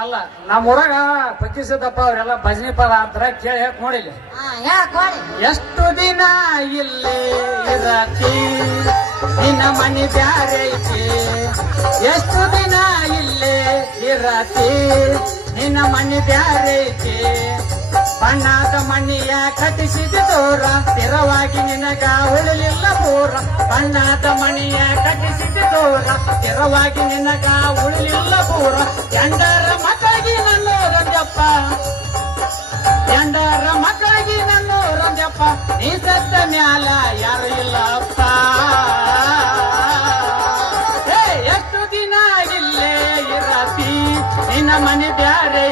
ಅಲ್ಲ ನಮ್ಮ ಊರಾಗ ಪಚ್ಚಿಸಿದಪ್ಪ ಅವರೆಲ್ಲ ಭಜನೆ ಪದ ಅಂತಾರ ಕೇಳಿ ಹೇಕ್ ನೋಡಿಲ್ಲ ಎಷ್ಟು ದಿನ ಇಲ್ಲೇ ಇರತಿ ನಿನ್ನ ಮನೆ ಬ್ಯಾರೆ ಐತಿ. ಎಷ್ಟು ದಿನ ಇಲ್ಲೇ ಇರತಿ ನಿನ್ನ ಮನೆ ಬ್ಯಾರೆ ಐತಿ. ಬಣ್ಣದ ಮಣ್ಣಿಯ ಕಟ್ಟಿಸಿದ ದೂರ ಸ್ಥಿರವಾಗಿ ನಿನಗ ಉಳಿಲಿಲ್ಲ ಪೂರ. ಬಣ್ಣದ ಮಣಿಯ ಕಟ್ಟಿಸಿದ ದೂರ ಸ್ಥಿರವಾಗಿ ನಿನಗ ಉಳಿಲಿಲ್ಲ ಪೂರ. ಎಂಡರ ನೀ ಸತ್ತ ಮ್ಯಾಲ ಯಾರು ಇಲ್ಲಪ್ಪ. ಎಷ್ಟು ದಿನ ಇಲ್ಲೇ ಇರತಿ? ನಿನ್ನ ಮನೆ ಬ್ಯಾರೆ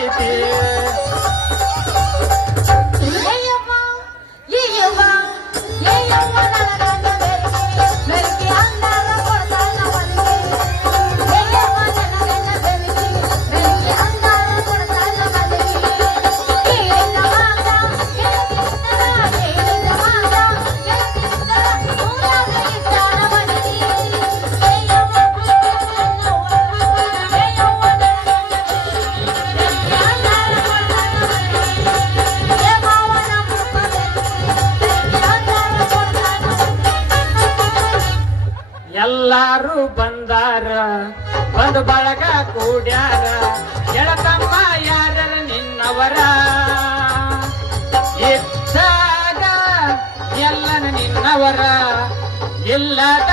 ಎಲ್ಲಾರು ಬಂದಾರ ಬಂದು ಬಳಗ ಕೂಡ್ಯಾರ. ಎಳತಮ್ಮ ಯಾರ ನಿನ್ನವರ? ಇದ್ದಾಗ ಎಲ್ಲನ ನಿನ್ನವರ. ಇಲ್ಲದ